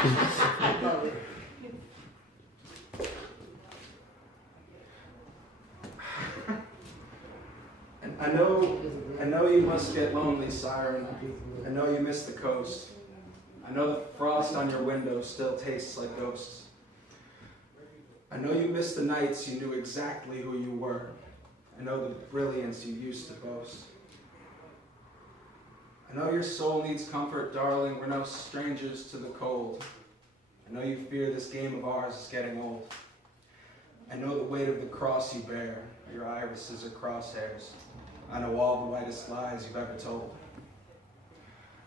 And I know you must get lonely, Siren. I know you miss the coast. I know the frost on your window still tastes like ghosts. I know you miss the nights you knew exactly who you were. I know the brilliance you used to boast. I know your soul needs comfort, darling. We're no strangers to the cold. I know you fear this game of ours is getting old. I know the weight of the cross you bear. Your irises are crosshairs. I know all the whitest lies you've ever told.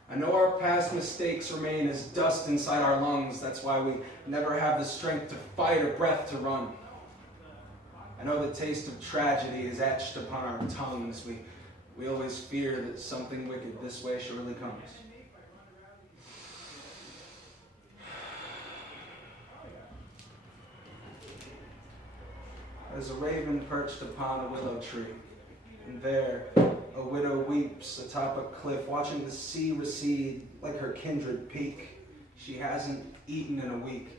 I know our past mistakes remain as dust inside our lungs. That's why we never have the strength to fight or breath to run. I know the taste of tragedy is etched upon our tongues. We always fear that something wicked this way surely comes. There's a raven perched upon a willow tree, and there a widow weeps atop a cliff, watching the sea recede like her kindred peak. She hasn't eaten in a week.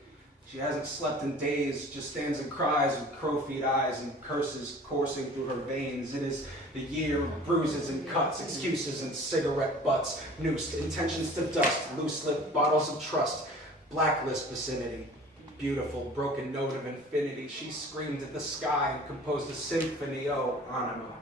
She hasn't slept in days, just stands and cries with crow-feet eyes and curses coursing through her veins. It is the year of bruises and cuts, excuses and cigarette butts, noosed, intentions to dust, loose-lipped bottles of trust, blacklist vicinity. Beautiful, broken note of infinity. She screamed at the sky and composed a symphony, oh, anima.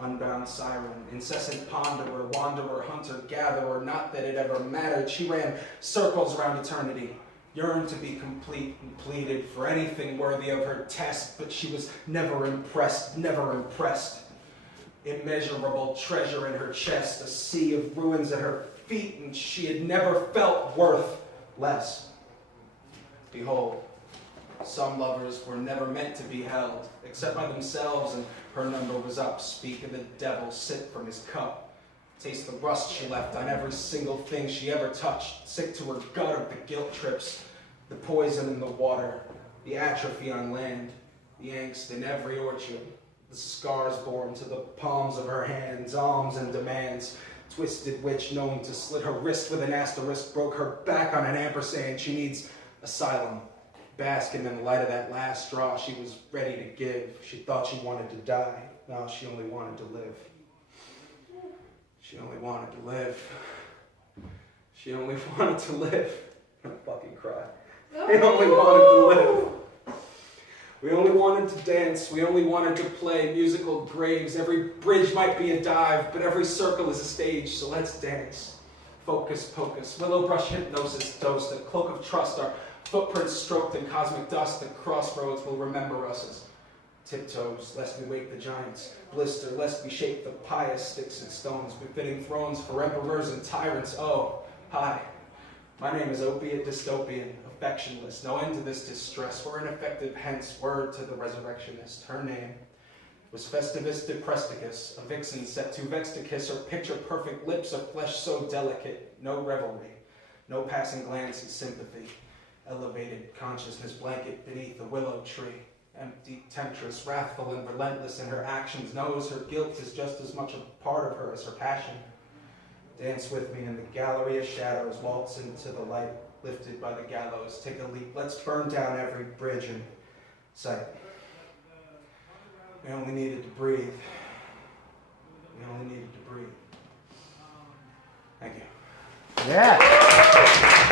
Unbound siren, incessant ponderer, wanderer, hunter, gatherer, not that it ever mattered. She ran circles around eternity, yearned to be complete and pleaded for anything worthy of her test, but she was never impressed, never impressed. Immeasurable treasure in her chest, a sea of ruins at her feet, and she had never felt worth less. Behold, some lovers were never meant to be held, except by themselves, and her number was up. Speak of the devil, sip from his cup. Taste the rust she left on every single thing she ever touched. Sick to her gut of the guilt trips, the poison in the water, the atrophy on land, the angst in every orchard, the scars born to the palms of her hands, alms and demands. Twisted witch known to slit her wrist with an asterisk, broke her back on an ampersand. She needs asylum. Basking in the light of that last straw she was ready to give. She thought she wanted to die. Now she only wanted to live. She only wanted to live. She only wanted to live. I fucking cry. We only wanted to live. We only wanted to dance. We only wanted to play musical graves. Every bridge might be a dive, but every circle is a stage, so let's dance. Focus, pocus, willow brush hypnosis dosed, a cloak of trust, our footprints stroked in cosmic dust. The crossroads will remember us as tiptoes, lest we wake the giants. Blister, lest we shape the pious sticks and stones, befitting thrones for emperors and tyrants. Oh, hi. My name is opiate dystopian, affectionless. No end to this distress. We're ineffective, hence word to the resurrectionist. Her name was Festivus Depresticus, a vixen set too vexed to kiss her picture-perfect lips of flesh so delicate. No revelry, no passing glance of sympathy. Elevated consciousness blanket beneath the willow tree. Empty temptress, wrathful and relentless in her actions, knows her guilt is just as much a part of her as her passion. Dance with me in the gallery of shadows, waltz into the light lifted by the gallows. Take a leap, let's burn down every bridge in sight. We only needed to breathe. We only needed to breathe. Thank you. Yeah.